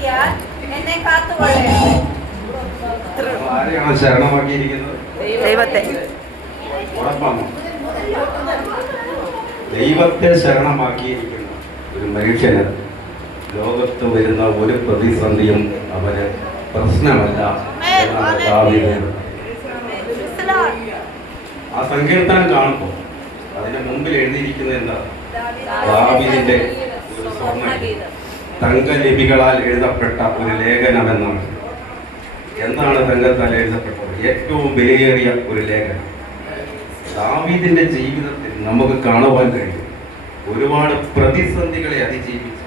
ഇരിക്കാൻ എന്നെ കാത്തുകൊള്ളണമേ. ആരെയാണ് ശരണമാക്കിയിരിക്കുന്നത്? ദൈവത്തെ. ഉറപ്പാണോ? ദൈവത്തെ ശരണമാക്കിയിരിക്കുന്ന ഒരു മനുഷ്യന് ലോകത്ത് വരുന്ന ഒരു പ്രതിസന്ധിയും അവന് പ്രശ്നമല്ല എന്നാണ് ദാവീദ്. ആ സങ്കീർത്തനം കാണുമ്പോൾ അതിന് മുമ്പിൽ എഴുതിയിരിക്കുന്നത് എന്താ? ദാവീദിന്റെ ഒരു സ്വർണ്ണ തങ്കലിപികളാൽ എഴുതപ്പെട്ട ഒരു ലേഖനമെന്നാണ്. എന്താണ് തങ്കത്താൽ എഴുതപ്പെട്ടത്? ഏറ്റവും വിലയേറിയ ഒരു ലേഖനം. ദാവീദിന്റെ ജീവിതത്തിൽ നമുക്ക് കാണുവാൻ കഴിയും. ഒരുപാട് പ്രതിസന്ധികളെ അതിജീവിച്ച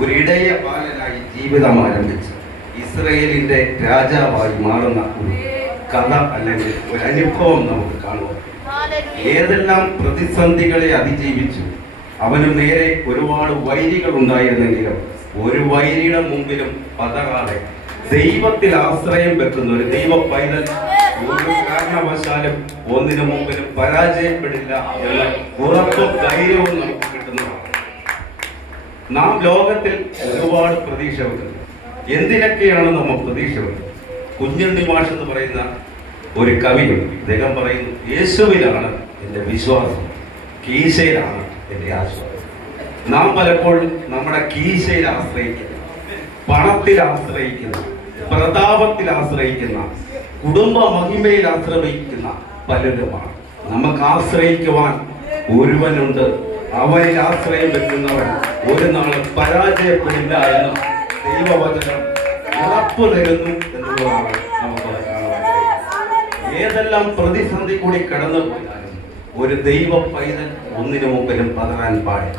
ഒരിടയ ബാലനായി ജീവിതം ആരംഭിച്ച് ഇസ്രയേലിന്റെ രാജാവായി മാറുന്ന ഒരു കഥ അല്ലെങ്കിൽ ഒരു അനുഭവം നമുക്ക് കാണുവാൻ. ഏതെല്ലാം പ്രതിസന്ധികളെ അതിജീവിച്ചു. അവന് നേരെ ഒരുപാട് വൈരികൾ ഉണ്ടായിരുന്നെങ്കിലും ഒരു വൈരിയുടെ മുമ്പിലും പതറാതെ ദൈവത്തിൽ ആശ്രയം വെക്കുന്ന ഒരു ദൈവ പൈതൽ ഒരു കാരണവശാലും ഒന്നിനു മുമ്പിലും പരാജയപ്പെടില്ല എന്ന ഉറപ്പും ധൈര്യവും നമുക്ക് കിട്ടുന്നതാണ്. നാം ലോകത്തിൽ ഒരുപാട് പ്രതീക്ഷ വെക്കുന്നത്. എന്തിനൊക്കെയാണ് നമ്മൾ പ്രതീക്ഷ വെക്കുന്നത്? കുഞ്ഞുണ്ണി മാഷ് എന്ന് പറയുന്ന ഒരു കവിയുണ്ട്. അദ്ദേഹം പറയുന്നു, യേശുവിലാണ് എൻ്റെ വിശ്വാസം, കീശയിലാണ് എൻ്റെ ആശ്വാസം. നാം പലപ്പോഴും നമ്മുടെ കീശയിൽ ആശ്രയിക്കുന്ന, പണത്തിൽ ആശ്രയിക്കുന്ന, പ്രതാപത്തിൽ ആശ്രയിക്കുന്ന, കുടുംബ മഹിമയിൽ ആശ്രയിക്കുന്ന പലരുമാണ്. നമുക്ക് ആശ്രയിക്കുവാൻ ഒരുവനുണ്ട്. അവനിൽ ആശ്രയം വെക്കുന്നവൻ ഒരു നാളും പരാജയപ്പെടില്ല എന്ന് ദൈവവചനം ഉറപ്പു തരുന്നു എന്നുള്ളതാണ് നമുക്ക് കാണുവാൻ കഴിയും. ഏതെല്ലാം പ്രതിസന്ധി കൂടി കടന്നു പോയാലും ഒരു ദൈവ പൈതൽ ഒന്നിനു മുമ്പിലും പതറാൻ പാടില്ല.